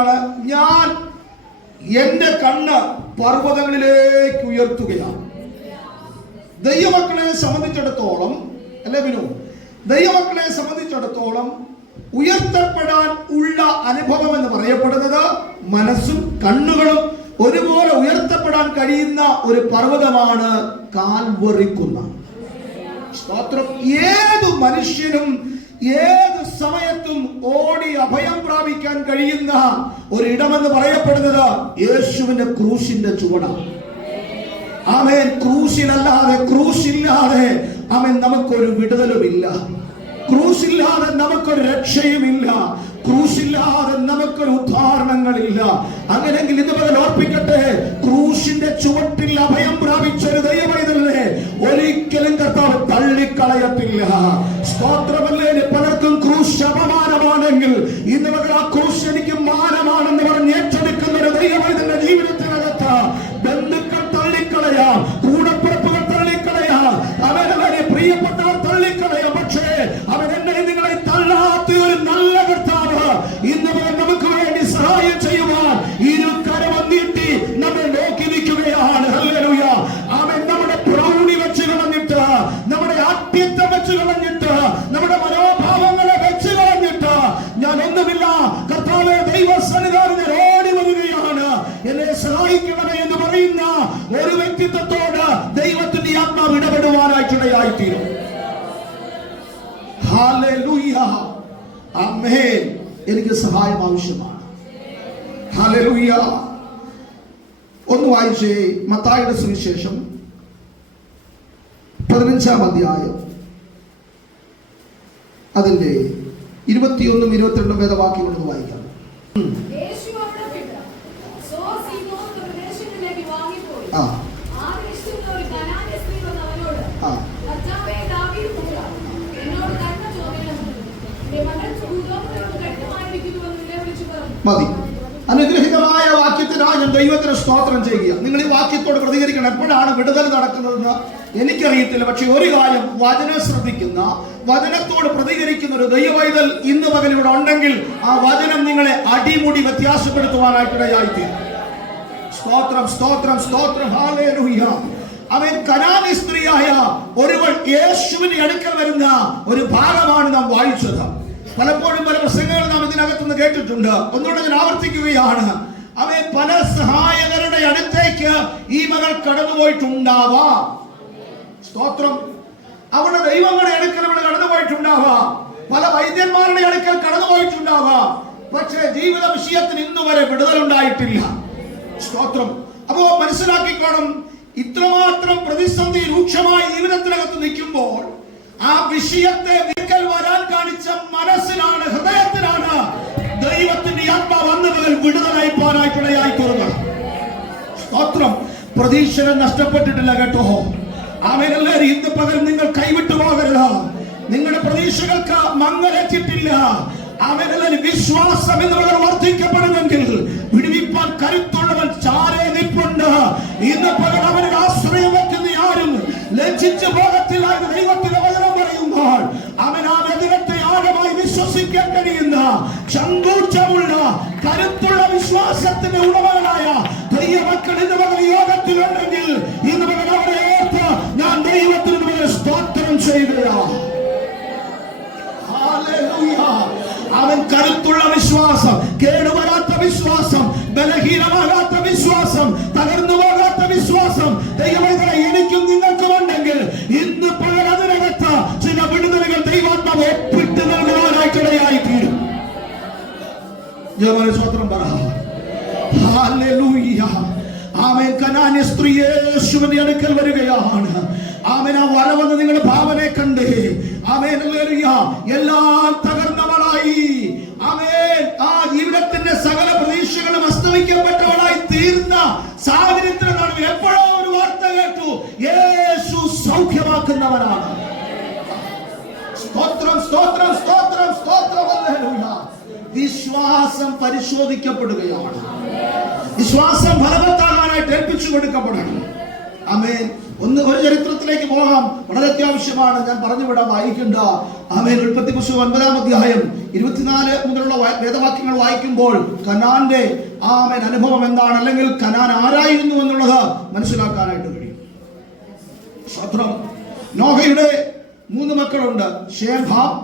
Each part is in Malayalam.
പറയുകയാണ്, ഞാൻ എന്റെ കണ്ണ് പർവ്വതങ്ങളിലേക്ക് ഉയർത്തുകയാണ്. ദൈവമക്കളെ സംബന്ധിച്ചിടത്തോളം, അല്ലേ ബിനു, ദൈവമക്കളെ സംബന്ധിച്ചിടത്തോളം ഉയർത്തപ്പെടാൻ ഉള്ള അനുഭവം എന്ന് പറയപ്പെടുന്നത് മനസ്സും കണ്ണുകളും ഒരുപോലെ ഉയർത്തപ്പെടാൻ കഴിയുന്ന ഒരു പർവ്വതമാണ് കാൽവറി കുന്ന്. സ്തോത്രം. ഏത് മനുഷ്യനും ഏത് സമയത്തും ഓടി അഭയം പ്രാപിക്കാൻ കഴിയുന്ന ഒരിടമെന്ന് പറയപ്പെടുന്നത് യേശുവിന്റെ ക്രൂശിന്റെ ചുവടാണ്. ആമേൻ. ക്രൂശിലല്ലാതെ, ക്രൂശില്ലാതെ ആമേൻ നമുക്കൊരു വിടുതലുമില്ല. ക്രൂശില്ലാതെ നമുക്കൊരു രക്ഷയുമില്ല. ക്രൂശില്ലാതെ നമുക്കൊരു ഉദാഹരണങ്ങളില്ല. അങ്ങനെയെങ്കിൽ ഇന്ന് മുതൽ ഓർപ്പിക്കട്ടെ, ക്രൂശിന്റെ ചുവട്ടിൽ അഭയം പ്രാപിച്ചൊരു ദൈവമൈതലിനെ ഒരിക്കലും കർത്താവ് തള്ളിക്കളയത്തില്ല. സ്തോത്രമല്ലേ. പലർക്കും ക്രൂശ് അപമാനമാണെങ്കിൽ ഇന്ന് മുതൽ ആ ക്രൂശ് എനിക്ക് മാനമാണെന്ന് പറഞ്ഞ് ഏറ്റെടുക്കുന്ന ഒരു ദൈവമൈതലിന്റെ ജീവിതത്തിനകത്ത് ബന്ധുക്കൾ തള്ളിക്കളയാം, കൂടപ്പിറപ്പുകൾ തള്ളിക്കളയാം, അവരവരെ പ്രിയപ്പെട്ടവർ തള്ളിക്കളയാം. പക്ഷേ അവൻ എന്നെ നിങ്ങളെ തള്ളാത്ത ഒരു നല്ല കർത്താവ് ഇന്ന് മുതൽ നമുക്ക് വേണ്ടി സഹായം ചെയ്യുവാൻ ഇരുകരം നീട്ടി നമ്മെ നോക്കി നിൽക്കുകയാണ്. ഹല്ലേലൂയ. അവൻ നമ്മുടെ പ്രൗഢി വെച്ച് കളഞ്ഞിട്ട്, നമ്മുടെ ആത്മീയത്വം വെച്ച് കളഞ്ഞിട്ട്, നമ്മുടെ മനോഭാവങ്ങളെ വെച്ച് കളഞ്ഞിട്ട് ഞാൻ ഒന്നുമില്ല കർത്താവേ ദൈവ സന്നിധാനത്തിൽ ഓടി വരികയാണ്, എന്നെ സഹായിക്കണമേ എന്ന് പറയുന്ന ഒരു വ്യക്തിത്വത്തോട് ദൈവത്തിന്റെ ആത്മാവ് ഇടപെടുവാനായിട്ടിടയായിത്തീരും. ഹല്ലേലൂയ. ആമേൻ. എനിക്ക് സഹായം ആവശ്യമാണ്. ഹല്ലേലൂയ. ഒന്ന് വായിച്ചേ, മത്തായിയുടെ സുവിശേഷം 15-ാം അധ്യായം അതിന്റെ 21-ഉം 22-ഉം വേദവാക്യങ്ങളൊന്ന് വായിക്കാം. മതി. അനുഗ്രഹിതമായ വാക്യത്തിനായി ഞാൻ ദൈവത്തിന് സ്തോത്രം ചെയ്യുക. നിങ്ങൾ ഈ വാക്യത്തോട് പ്രതികരിക്കണം. എപ്പോഴാണ് വിടുതൽ നടക്കുന്നതെന്ന് എനിക്കറിയത്തില്ല. പക്ഷെ ഒരു കാര്യം, വചനം ശ്രദ്ധിക്കുന്ന, വചനത്തോട് പ്രതികരിക്കുന്ന ഒരു ദൈവവൈതൽ ഇന്ന് പകൽ ഇവിടെ ഉണ്ടെങ്കിൽ ആ വചനം നിങ്ങളെ അടിമുടി വ്യത്യാസപ്പെടുത്തുവാനായിട്ടിടയായിത്തീരും. സ്തോത്രം, സ്തോത്രം, സ്തോത്രം. ഹല്ലേലൂയ. അവൻ കനാനി സ്ത്രീയായ ഒരുവൾ യേശുവിന്റെ അടുക്കൽ വരുന്ന ഒരു ഭാഗമാണ് നാം വായിച്ചത്. പലപ്പോഴും പല പ്രസംഗങ്ങൾ നാം ഇതിനകത്തുനിന്ന് കേട്ടിട്ടുണ്ട്. ഒന്നുകൂടെ ഞാൻ ആവർത്തിക്കുകയാണ്. അവൻ പല സഹായകരുടെ അടുത്തേക്ക് ഈ മകൾ കടന്നുപോയിട്ടുണ്ടാവാം. സ്തോത്രം. അവിടെ ദൈവങ്ങളുടെ അടുക്കൽ ഇവിടെ കടന്നുപോയിട്ടുണ്ടാവാം. പല വൈദ്യന്മാരുടെ അടുക്കൽ കടന്നുപോയിട്ടുണ്ടാവാം. പക്ഷേ ജീവിത വിഷയത്തിന് ഇന്നു വരെ വിടുതലുണ്ടായിട്ടില്ല. സ്തോത്രം. അപ്പോ മനസ്സിലാക്കിക്കോണം, ഇത്രമാത്രം പ്രതിസന്ധി രൂക്ഷമായ ജീവിതത്തിനകത്ത് നിൽക്കുമ്പോൾ ആ വിഷയത്തെ വിക്കൽ വരാൻ കാണിച്ച മനസ്സിനാണ്, ഹൃദയത്തിനാണ് ദൈവത്തിന്റെ ആത്മാവ് വന്നു മുതൽ വിടുതലായി പോകാനായിട്ടുള്ളതായി തീർന്നത്. സ്തോത്രം. പ്രതീക്ഷകൾ നഷ്ടപ്പെട്ടിട്ടില്ല കേട്ടോ. ആമേൻ. ഇന്ന് പകൽ നിങ്ങൾ കൈവിട്ടു പോകരുത്. നിങ്ങളുടെ പ്രതീക്ഷകൾക്ക് മങ്ങലേറ്റിട്ടില്ല. ആമേൻ. വിശ്വാസം എന്നുള്ളത് വർദ്ധിക്കപ്പെടുമെങ്കിൽ വിടുവിപ്പാൻ കരുത്തുള്ളവൻ ചാരേ നിൽപ്പുണ്ട്. ഇന്ന് പകൽ അവന് ആശ്രയം വെക്കുന്ന ആരും ലജ്ജിച്ചു പോകത്തില്ല. ദൈവത്തിന്റെ വചനം പറയുമ്പോൾ അവൻ ആ വചനത്തെ ആഴമായി വിശ്വസിക്കാൻ കഴിയുന്ന ചങ്കൂറ്റമുള്ള കരുത്തുള്ള വിശ്വാസത്തിന്റെ ഉടമകളായ ദൈവമക്കൾ ഇന്ന് പകൽ യോഗത്തിലുണ്ടെങ്കിൽ ഇന്ന് പകൽ അവരെ ഓർത്ത് ഞാൻ ദൈവത്തിന് പകൽ സ്തോത്രം ചെയ്യുകയാണ്. ഹല്ലേലൂയ. അവൻ കരുത്തുള്ള വിശ്വാസം, കേടുവരാത്ത വിശ്വാസം, ബലഹീനമാകാത്ത വിശ്വാസം, തകർന്നു പോകാത്ത വിശ്വാസം ദൈവമേ എനിക്കും നിങ്ങൾക്കും ഉണ്ടെങ്കിൽ ഇന്ന് പകൽ അതിനകത്ത് ചില വിടുതലുകൾ ദൈവാത്മാവ് ഒപ്പിട്ട് നൽകുവാനായിട്ടിടയായി തീരും. സ്തോത്രം പറ. ഹല്ലേലൂയ. ആമേൻ. കനാന്യ സ്ത്രീ യേശുവിന്റെ അടുക്കൽ വരികയാണ്. ആമേൻ. ആ വരവെന്ന് നിങ്ങളുടെ ഭാവനെ കണ്ട് ആമേൻ. എല്ലാം തകർന്നവളായി, ആമേൻ, ആ ജീവിതത്തിന്റെ സകല പ്രതീക്ഷകളും അസ്തമിക്കപ്പെട്ടവളായി തീർന്ന സാഹചര്യത്തിലാണ് എപ്പോഴോ ഒരു വാർത്ത കേട്ടു, യേശു സൗഖ്യമാക്കുന്നവനാണ്. സ്തോത്രം, സ്തോത്രം, സ്തോത്രം, സ്തോത്രം. ഹല്ലേലൂയ. വിശ്വാസം പരിശോധിക്കപ്പെടുകയാണ്. വിശ്വാസം ഫലവത്താകാനായിട്ട് ഏൽപ്പിച്ചു കൊടുക്കപ്പെടണം. ആമേൻ. ഒരു ചരിത്രത്തിലേക്ക് പോകാം, വളരെ അത്യാവശ്യമാണ്. ഞാൻ പറഞ്ഞു വിടാൻ വായിക്കണ്ട. ആമേൻ. ഉൽപ്പത്തി പുസ്തകം 9-ാം അധ്യായം 24 മുതലുള്ള വേദവാക്യങ്ങൾ വായിക്കുമ്പോൾ കനാന്റെ ആമേൻ അനുഭവം എന്താണ്, അല്ലെങ്കിൽ കനാൻ ആരായിരുന്നു എന്നുള്ളത് മനസ്സിലാക്കാനായിട്ട് കഴിയും. സ്വത്രം. നോഹയുടെ 3 മക്കളുണ്ട്, ഷേം, ഹാം,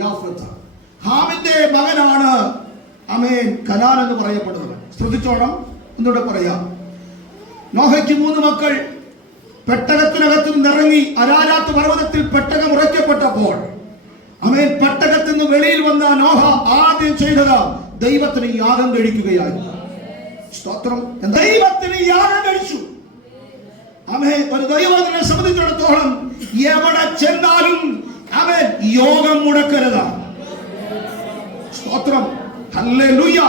യാഫത്ത്. ഹാമിന്റെ മകനാണ് ആമേൻ കനാൻ എന്ന് പറയപ്പെടുന്നത്. ശ്രദ്ധിച്ചോണം, എന്നോട് പറയാം. നോഹയ്ക്ക് 3 മക്കൾ. പെട്ടകത്തിനകത്ത് നിന്നിറങ്ങി അരാരാത്ത് പർവ്വതത്തിൽ പെട്ടകം ഉറയ്ക്കപ്പെട്ടപ്പോൾ ആമേൻ പെട്ടകത്തിൽ നിന്ന് വെളിയിൽ വന്ന നോഹ ആദ്യം ചെയ്തത് ദൈവത്തിന് യാഗം കഴിക്കുകയായിരുന്നു. സ്തോത്രം. ദൈവത്തിന് യാഗം കഴിച്ചു. ആമേൻ. ഒരു ദൈവത്തിനെ സംബന്ധിച്ചിടത്തോളം എവിടെ ചെന്നാലും ആമേൻ യോഗം മുടക്കരുത്. സ്തോത്രം. ഹല്ലേലൂയ.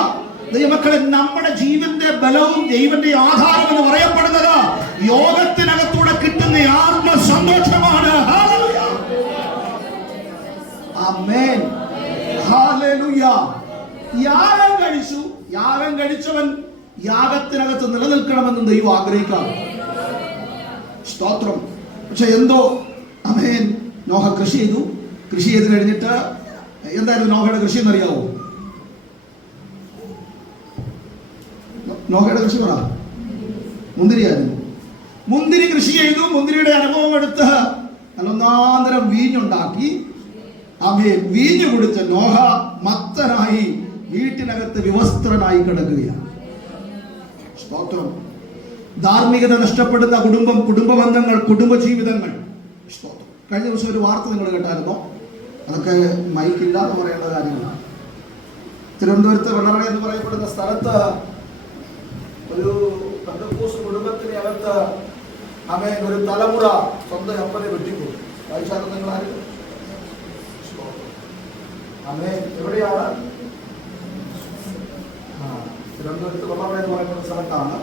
ദൈവമക്കളെ, നമ്മുടെ ജീവന്റെ ബലവും ദൈവന്റെ ആധാരം എന്ന് പറയപ്പെടുന്നത് യോഗത്തിനകത്തൂടെ കിട്ടുന്ന ആത്മ സന്തോഷമാണ്. ആമേൻ. ഹല്ലേലൂയ. യാഗം കഴിച്ചു. യാഗം കഴിച്ചവൻ യാഗത്തിനകത്ത് നിലനിൽക്കണമെന്ന് ദൈവം ആഗ്രഹിക്കാം. സ്തോത്രം. പക്ഷെ എന്തോ ആമേൻ നോഹ കൃഷി ചെയ്തു. കൃഷി ചെയ്ത് കഴിഞ്ഞിട്ട് എന്തായിരുന്നു നോഹയുടെ കൃഷി എന്നറിയാവോ? നോഹയുടെ കൃഷി പറ. മുന്തിരിയായിരുന്നു. മുന്തിരി കൃഷി ചെയ്തു. മുന്തിരിയുടെ അനുഭവം എടുത്ത് ഒന്നാന്തരം വീഞ്ഞുണ്ടാക്കി. ആമേൻ. വീഞ്ഞു കുടിച്ച നോഹ മത്തനായി വീട്ടിനകത്ത് വിവസ്ത്രനായി കിടക്കുകയാണ്. സ്തോത്രം. ധാർമ്മികത നഷ്ടപ്പെടുന്ന കുടുംബ ബന്ധങ്ങൾ, കുടുംബജീവിതങ്ങൾ. സ്തോത്രം. കഴിഞ്ഞ ദിവസം ഒരു വാർത്ത നിങ്ങൾ കേട്ടായിരുന്നോ? അതൊക്കെ മൈക്കില്ല എന്ന് പറയേണ്ട കാര്യങ്ങളാണ്. തിരുവനന്തപുരത്ത് വെള്ളറട എന്ന് പറയപ്പെടുന്ന സ്ഥലത്ത് ഒരു പെന്തക്കോസ്ത് കുടുംബത്തിന് അകത്ത് ആമേൻ ഒരു തലമുറ സ്വന്തം അപ്പനെ വെട്ടിക്കൊണ്ടു. വായിച്ചാൽ നിങ്ങളാരും ആമേൻ. എവിടെയാണ്? തിരുവനന്തപുരത്ത് വെള്ളറട എന്ന് പറയുന്ന സ്ഥലത്താണ്.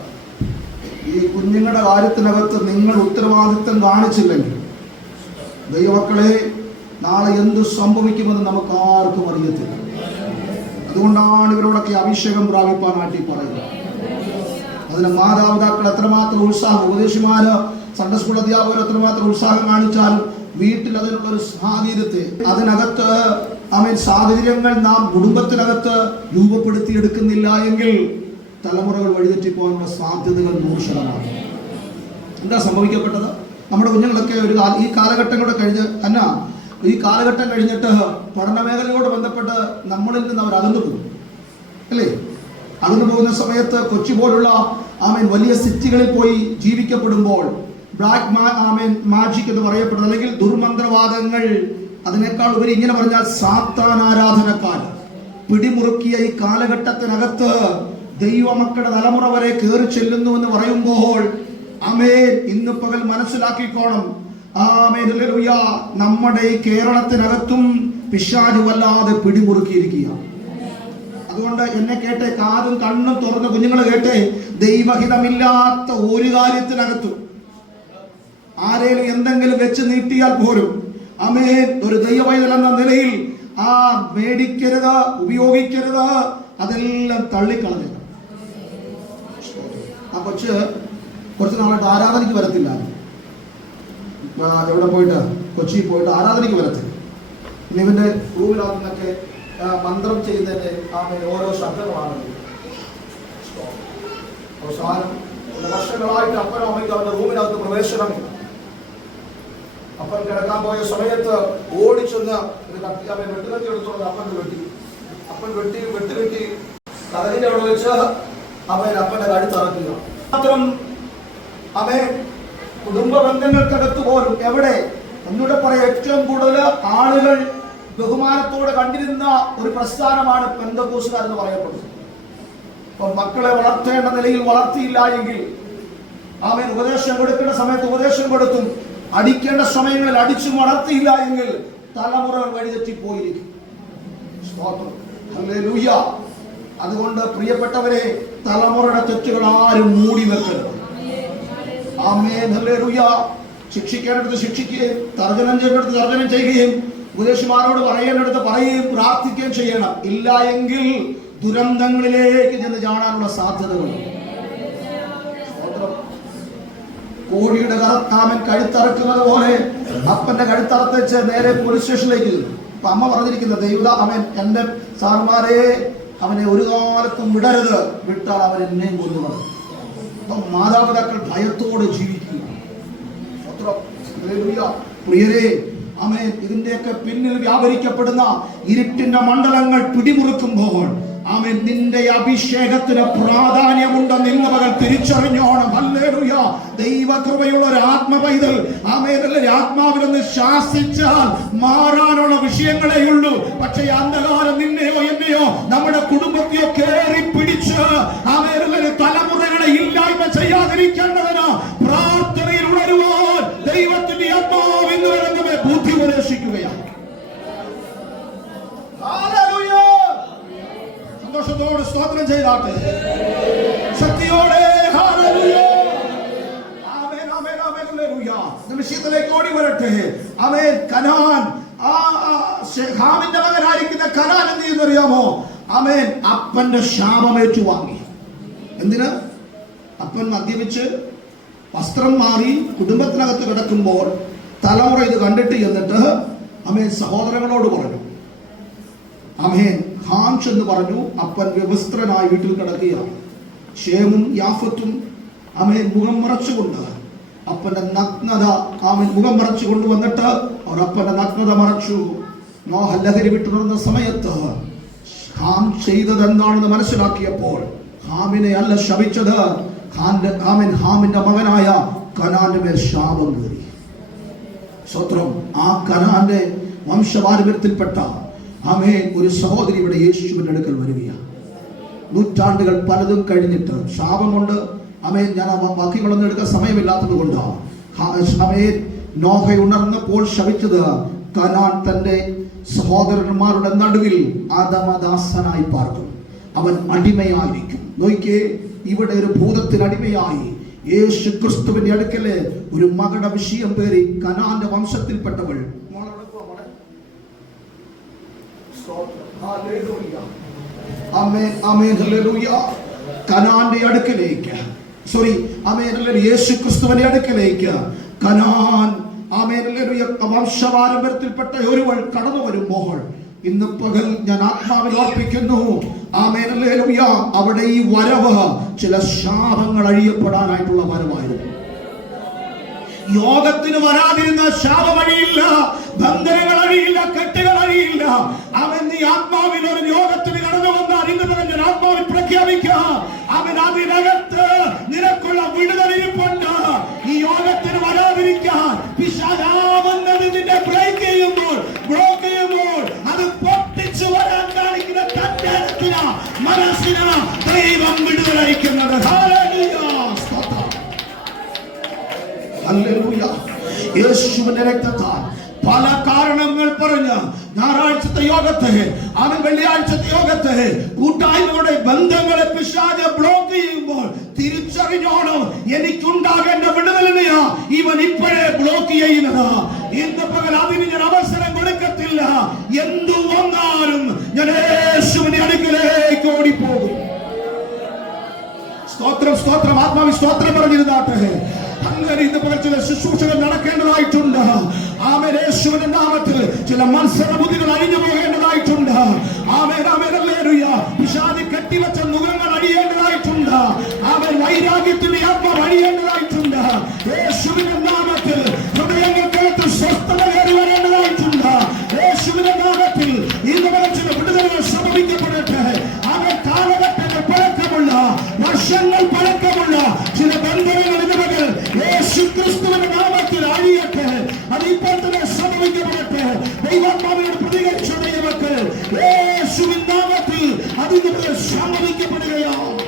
ഈ കുഞ്ഞുങ്ങളുടെ കാര്യത്തിനകത്ത് നിങ്ങൾ ഉത്തരവാദിത്വം കാണിച്ചില്ലെങ്കിൽ ദൈവമക്കളെ നാളെ എന്ത് സംഭവിക്കുമെന്ന് നമുക്ക് ആർക്കും അറിയത്തില്ല. അതുകൊണ്ടാണ് ഇവരോടൊക്കെ അഭിഷേകം പ്രാപിപ്പാനായിട്ട് പറയുന്നത്. അതിന് മാതാപിതാക്കൾ എത്രമാത്രം ഉത്സാഹം, ഉപദേശിമാര്, സൺഡേ സ്കൂൾ അധ്യാപകർ എത്രമാത്രം ഉത്സാഹം കാണിച്ചാലും വീട്ടിൽ അതിനുള്ളൊരു സാഹചര്യത്തെ അതിനകത്ത് ആമേൻ സാഹചര്യങ്ങൾ നാം കുടുംബത്തിനകത്ത് രൂപപ്പെടുത്തിയെടുക്കുന്നില്ല എങ്കിൽ തലമുറകൾ വഴിതെറ്റിപ്പോകാനുള്ള സാധ്യതകൾ 100%. എന്താ സംഭവിക്കപ്പെട്ടത്? നമ്മുടെ കുഞ്ഞുങ്ങളൊക്കെ ഈ കാലഘട്ടങ്ങളുടെ കഴിഞ്ഞ് ഈ കാലഘട്ടം കഴിഞ്ഞിട്ട് പഠന മേഖലയോട് ബന്ധപ്പെട്ട് നമ്മളിൽ നിന്ന് അവർ അകന്നു പോകും, അല്ലേ? അകന്നു പോകുന്ന സമയത്ത് കൊച്ചി പോലുള്ള ആമേൻ വലിയ സിറ്റികളിൽ പോയി ജീവിക്കപ്പെടുമ്പോൾ ബ്ലാക്ക് മാജിക് എന്ന് പറയപ്പെടുന്നത്, അല്ലെങ്കിൽ ദുർമന്ത്രവാദങ്ങൾ, അതിനേക്കാൾ ഉപരി ഇങ്ങനെ പറഞ്ഞാൽ സാത്താൻ ആരാധനക്കാർ പിടിമുറുക്കിയ ഈ കാലഘട്ടത്തിനകത്ത് ദൈവമക്കളുടെ തലമുറ വരെ കയറി ചെല്ലുന്നു എന്ന് പറയുമ്പോൾ ആമേൻ ഇന്ന് പകൽ മനസ്സിലാക്കിക്കോണം. ആമേൻ. ഹല്ലേലൂയ. നമ്മുടെ ഈ കേരളത്തിനകത്തും പിശാച് വല്ലാതെ പിടിമുറുക്കിയിരിക്കുക. അതുകൊണ്ട് എന്നെ കേട്ടെ, കാതും കണ്ണും തുറന്ന് കുഞ്ഞുങ്ങൾ കേട്ടെ, ദൈവഹിതമില്ലാത്ത ഒരു കാര്യത്തിനകത്തും ആരേലും എന്തെങ്കിലും വെച്ച് നീട്ടിയാൽ പോലും ആമേൻ ഒരു ദൈവവൈതൽ എന്ന നിലയിൽ മേടിക്കരുത്, ഉപയോഗിക്കരുത്, അതെല്ലാം തള്ളിക്കളഞ്ഞത്. ആ കൊച്ച് കുറച്ച് നാളായിട്ട് ആരാധനയ്ക്ക് വരത്തില്ല. എവിടെ പോയിട്ട്? കൊച്ചിയിൽ പോയിട്ട് ആരാധനയ്ക്ക് വരത്തില്ല. പിന്നെ ഇവന്റെ റൂമിനകത്തൊക്കെ മന്ത്രം ചെയ്യുന്നതിന്റെ ഓരോ ശബ്ദങ്ങളാണ്. അവസാനം വർഷങ്ങളായിട്ട് അപ്പനോ അമ്മയ്ക്ക് അവന്റെ റൂമിനകത്ത് പ്രവേശനമില്ല. അപ്പൻ കിടക്കാൻ പോയ സമയത്ത് ഓടിച്ചെന്ന് വെട്ടുകത്തി എടുത്തോണ്ട് അപ്പൻ വെട്ടി കഥകിന്റെ അവിടെ വെച്ച് അപ്പന്റെ കഴുത്തറക്കുക. മാത്രം കുടുംബ ബന്ധങ്ങൾക്കകത്ത് പോലും എവിടെ ഒന്നുകൂടെ പറയാം, ഏറ്റവും കൂടുതൽ ആളുകൾ ബഹുമാനത്തോടെ കണ്ടിരുന്ന ഒരു പ്രസ്ഥാനമാണ് പെന്തക്കോസ്തുകാർ എന്ന് പറയപ്പെടുന്നത്. അപ്പൊ മക്കളെ വളർത്തേണ്ട നിലയിൽ വളർത്തിയില്ല എങ്കിൽ ഉപദേശം കൊടുക്കേണ്ട സമയത്ത് ഉപദേശം കൊടുത്തും അടിക്കേണ്ട സമയങ്ങളിൽ അടിച്ചു വളർത്തിയില്ല എങ്കിൽ തലമുറകൾ വഴിതെറ്റിപ്പോയിരിക്കും. ഹല്ലേലൂയ. അതുകൊണ്ട് പ്രിയപ്പെട്ടവരെ, തലമുറയുടെ തെറ്റുകൾ ആരും മൂടി വെക്കരുത്. ആമേൻ. ഹല്ലേലൂയ. ശിക്ഷിക്കേണ്ടടുത്ത് ശിക്ഷിക്കുകയും തർജ്ജനം ചെയ്യേണ്ടടുത്ത് തർജ്ജനം ചെയ്യുകയും ഉപദേശിമാരോട് പറയേണ്ടടുത്ത് പറയുകയും പ്രാർത്ഥിക്കുകയും ചെയ്യണം. ഇല്ല എങ്കിൽ ദുരന്തങ്ങളിലേക്ക് ചെന്ന് ചാടാനുള്ള സാധ്യതകളുണ്ട്. കോഴിയുടെ കറുത്താമൻ കഴുത്തറക്കുന്നത് പോലെ അപ്പന്റെ കഴുത്തറച്ച് നേരെ പോലീസ് സ്റ്റേഷനിലേക്ക് ചെന്നു. അപ്പൊ അമ്മ പറഞ്ഞിരിക്കുന്നത്, ദൈവത അവൻ എന്റെ സാർമാരെ അവനെ ഒരു കാലത്തും വിടരുത്, വിട്ടാൽ അവൻ എന്നെയും കൊന്നു പറഞ്ഞു. അപ്പൊ മാതാപിതാക്കൾ ഭയത്തോടെ ജീവിക്കുക. പ്രിയരെ, ആമേൻ, ഇതിന്റെയൊക്കെ പിന്നിൽ വ്യാപരിക്കപ്പെടുന്ന ഇരുട്ടിന്റെ മണ്ഡലങ്ങൾ പിടിമുറുക്കുമ്പോൾ ആമേൻ, നിന്റെ അഭിഷേകത്തിന് പ്രാധാന്യമുണ്ടെന്ന് ഇന്ന് പകൽ തിരിച്ചറിഞ്ഞോണം. ഹല്ലേലൂയ. ദൈവകൃപയുള്ള ഒരു ആത്മപൈതൽ ആമേൻ, ആത്മാവിലൊന്ന് ശാസിച്ചാൽ മാറാനുള്ള വിഷയങ്ങളേ ഉള്ളൂ. പക്ഷേ അന്ധകാരം നിന്നെയോ എന്നെയോ നമ്മുടെ കുടുംബത്തെയോ കേറി പിടിച്ച് ആമേൻ തലമുറകളെ ഇല്ലായ്മ ചെയ്യാതിരിക്കേണ്ടതിന് പ്രാർത്ഥനയിൽ ഉണരുവാൻ ദൈവത്തിന്റെ ആത്മാവ് ഇന്ന് നമ്മെ ബുദ്ധി ഉപദേശിക്കുകയാണ്. സന്തോഷത്തോടെ സ്തോത്രം ചെയ്താട്ടെ, ശക്തിയോടെ. വിഷയത്തിലേക്ക് ഓടി വരട്ടെ. അവൻ കനാൻ, ഹാമിന്റെ മകനായിരിക്കുന്ന കനാൻ എന്ത് ചെയ്യുന്നറിയാമോ? അവൻ അപ്പന്റെ ശാപം ഏറ്റുവാങ്ങി. എന്തിന്? അപ്പൻ മദ്യപിച്ച് വസ്ത്രം മാറി കുടുംബത്തിനകത്ത് കിടക്കുമ്പോൾ തലമുറ ഇത് കണ്ടിട്ട് എന്നിട്ട് അമേൻ സഹോദരങ്ങളോട് പറഞ്ഞു. അമേൻ ഹാം എന്ന് പറഞ്ഞു. അപ്പൻ വ്യവസ്ത്രനായി വീട്ടിൽ കിടക്കുകയാണ്. ഷേമും യാഫത്തും അമേൻ മുഖം മറച്ചുകൊണ്ട് അപ്പന്റെ നഗ്നത ആമേൻ മുഖം മറച്ചു കൊണ്ടുവന്നിട്ട് അവർ അപ്പന്റെ നഗ്നത മറച്ചു. നോഹ ലഹരി വിട്ടുണർന്ന സമയത്ത് ഹാം ചെയ്തത് എന്താണെന്ന് മനസ്സിലാക്കിയപ്പോൾ ഹാമിനെ അല്ല ശപിച്ചത്, ഹാമിന്റെ മകനായ കനാന്റെ മേൽ ശാപം കയറി. സ്വത്രം. ആ കനാന്റെ വംശപാരമ്പര്യത്തിൽപ്പെട്ട ആമേൻ ഒരു സഹോദരി ഇവിടെ യേശുവിന്റെ അടുക്കൽ വരികയാണ്. നൂറ്റാണ്ടുകൾ പലതും കഴിഞ്ഞിട്ട് ശാപം കൊണ്ട് ആമേൻ, ഞാൻ വാക്യങ്ങളൊന്നും എടുക്കാൻ സമയമില്ലാത്തത് കൊണ്ടാണ്. ആമേൻ, നോഹ ഉണർന്നപ്പോൾ ശപിച്ചത് കനാൻ തന്റെ സഹോദരന്മാരുടെ നടുവിൽ ആദമദാസനായി പാർക്കും, അവൻ അടിമയായിരിക്കും. നോക്കിയേ, ഇവിടെ ഒരു ഭൂതത്തിന് അടിമയായി യേശു ക്രിസ്തുവിന്റെ അടുക്കല് ഒരു മകളുടെ വിഷയം പേരി കനാന്റെ വംശത്തിൽപ്പെട്ടവൾ കനാന്റെ അടുക്കലേക്ക് യേശു ക്രിസ്തുവിന്റെ അടുക്കലേക്ക് കനാൻ വംശപാരമ്പര്യത്തിൽപ്പെട്ട ഒരുവൾ കടന്നു വരുമ്പോൾ ഇന്ന് പകൽ ഞാൻ ആത്മാവിൽ ഓർപ്പിക്കുന്നു, അവിടെ ഈ വരവ് ചില ശാപങ്ങൾ അഴിയപ്പെടാനായിട്ടുള്ള വരവായിരുന്നു. യോഗത്തിന് വരാതിരുന്ന ശാപം അഴിയില്ല, ബന്ധനങ്ങൾ അഴിയില്ല, കെട്ടുകൾ അഴിയില്ല. അവൻ നീ ആത്മാവിൽ ഒരു യോഗത്തിന് കടന്നു വന്നാൽ ഇന്ന് പറഞ്ഞ ആത്മാവിൽ പ്രഖ്യാപിക്കാം, അവൻ അതിനകത്ത് നിനക്കുള്ള വിടുതലിരിപ്പുണ്ട്. ഈ യോഗത്തിന് വരാതിരിക്കാൻ പിശാചാവുന്നത് നിന്നെ ബ്രേക്ക് ചെയ്യുമ്പോൾ, ബ്ലോക്ക് ചെയ്യുമ്പോൾ അത് പൊട്ടിച്ചു വരാൻ കാണിക്കുന്ന തന്റെ മനസ്സിന് ദൈവം വിടുതലയക്കുന്നത്. യേശുവിന്റെ രക്തത്താൽ പല കാരണങ്ങൾ പറഞ്ഞ് ഞായറാഴ്ചത്തെ യോഗത്തെ വെള്ളിയാഴ്ചത്തെ യോഗത്തെ കൂട്ടായ്മയുടെ ബന്ധങ്ങളെ പിശാച് ബ്ലോക്ക് ചെയ്യുമ്പോൾ തിരിച്ചറിഞ്ഞോണം, എനിക്കുണ്ടാകേണ്ട വിടുതലിനെയാ ഇവൻ ഇപ്പോഴേ ബ്ലോക്ക് ചെയ്യുന്നത്. ഇന്ന് പകൽ അതിന് ഞാൻ അവസരം കൊടുക്കത്തില്ല. എന്തു വന്നാലും ഞാൻ യേശുവിന്റെ അടുക്കലേക്ക് ഓടിപ്പോകും. സ്തോത്രം, സ്തോത്രം. ആത്മാവി സ്തോത്രം പറഞ്ഞിരുന്നാട്ടെ. അങ്ങനെ ഇന്ന് പകൽ ചില ശുശ്രൂഷകൾ നടക്കേണ്ടതായിട്ടുണ്ട്. ആമേൻ. യേശുവിന്റെ നാമത്തിൽ ചില മത്സരബുദ്ധികൾ അഴിഞ്ഞു പോകേണ്ടതായിട്ടുണ്ട്. ആമേൻ, ആമേൻ, ഹല്ലേലൂയ. പിശാച് കെട്ടിവെച്ച മുഖങ്ങൾ അഴിയേണ്ടതായിട്ടുണ്ട്. ആമേൻ. വൈരാഗ്യത്തിന്റെ ആത്മാവ് അഴിയേണ്ടതായിട്ടുണ്ട്. യേശുവിന്റെ നാമത്തിൽ ഹൃദയങ്ങൾക്കകത്ത് സ്വസ്ഥത കയറി വരേണ്ടതായിട്ടുണ്ട്. യേശുവിന്റെ നാമത്തിൽ ഇന്ന് പകൽ ചില വിടുതലുകൾ സമർപ്പിക്കപ്പെടട്ടെ. ആമേൻ. കാലഘട്ടങ്ങൾ പഴക്കമുള്ള, വർഷങ്ങൾ പഴക്കമുള്ള ചില ബന്ധങ്ങൾ ഇന്ന് പകൽ യേശു ക്രിസ്തുവിന്റെ നാമത്തിൽ അഴിയട്ടെ. അത് ഇപ്പോൾ തന്നെ സംഭവിക്കപ്പെടട്ടെ. ദൈവാത്മാവിനോട് പ്രതികരിച്ച ദൈവമക്കൾ യേശുവിൻ നാമത്തിൽ അതിന് സംഭവിക്കപ്പെടുകയാണ്.